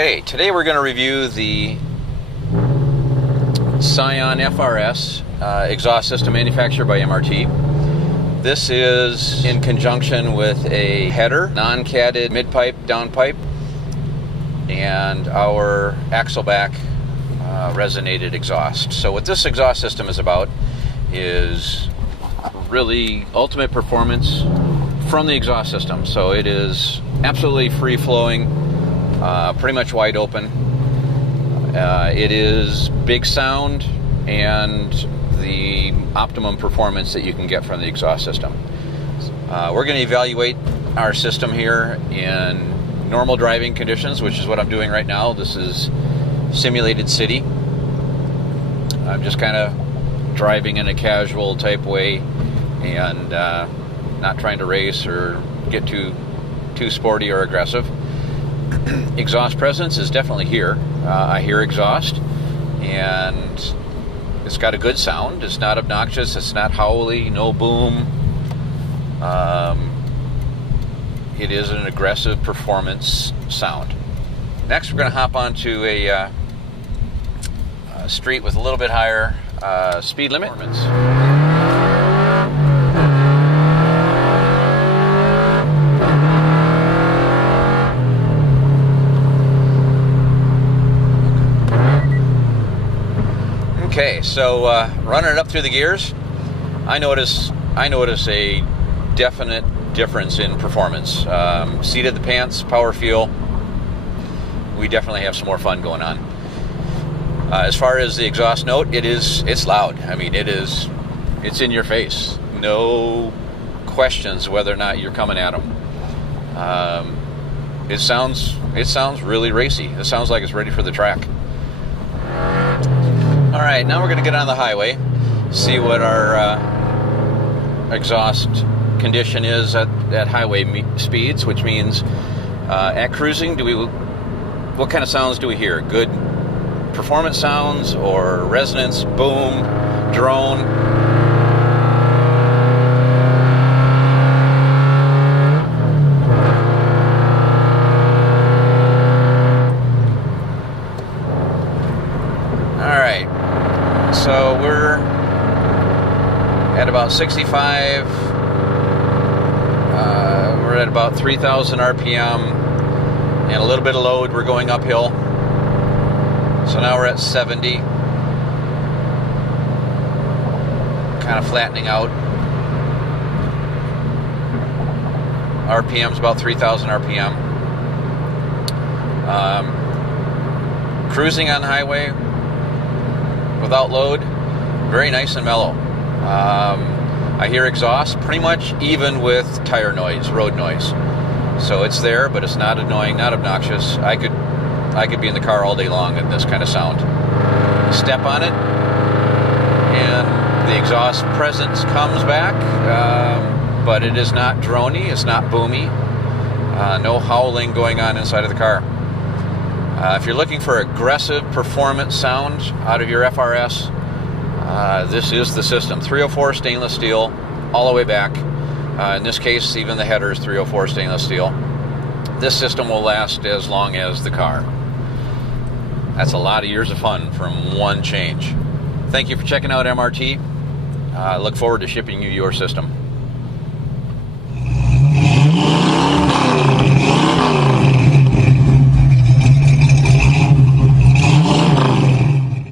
Okay, today we're going to review the Scion FR-S exhaust system manufactured by MRT. This is in conjunction with a header, non-catted mid-pipe, downpipe, and our axle back resonated exhaust. So what this exhaust system is about is really ultimate performance from the exhaust system. So it is absolutely free-flowing, pretty much wide open. It is big sound and the optimum performance that you can get from the exhaust system. We're going to evaluate our system here in normal driving conditions, which is what I'm doing right now. This is simulated city. I'm just kind of driving in a casual type way and not trying to race or get too sporty or aggressive. Exhaust presence is definitely here. I hear exhaust, and it's got a good sound. It's not obnoxious. It's not howly. No boom. It is an aggressive performance sound. Next, we're going to hop onto a street with a little bit higher speed limit. Okay, so running it up through the gears, I notice a definite difference in performance. Seat of the pants, power feel. We definitely have some more fun going on. As far as the exhaust note, it's loud. I mean, it's in your face. No questions whether or not you're coming at them. It sounds really racy. It sounds like it's ready for the track. All right, now we're going to get on the highway, see what our exhaust condition is at highway speeds, which means at cruising, what kind of sounds do we hear? Good performance sounds or resonance, boom, drone? So we're at about 65, we're at about 3,000 RPM, and a little bit of load, we're going uphill. So now we're at 70, kind of flattening out. RPM's about 3,000 RPM. Cruising on the highway without load, very nice and mellow. I hear exhaust pretty much even with tire noise, road noise. So it's there, but it's not annoying, not obnoxious. I could be in the car all day long in this kind of sound. Step on it, and the exhaust presence comes back, but it is not drony, it's not boomy. No howling going on inside of the car. If you're looking for aggressive performance sound out of your FR-S, this is the system. 304 stainless steel all the way back. In this case, even the header is 304 stainless steel. This system will last as long as the car. That's a lot of years of fun from one change. Thank you for checking out MRT. I look forward to shipping you your system.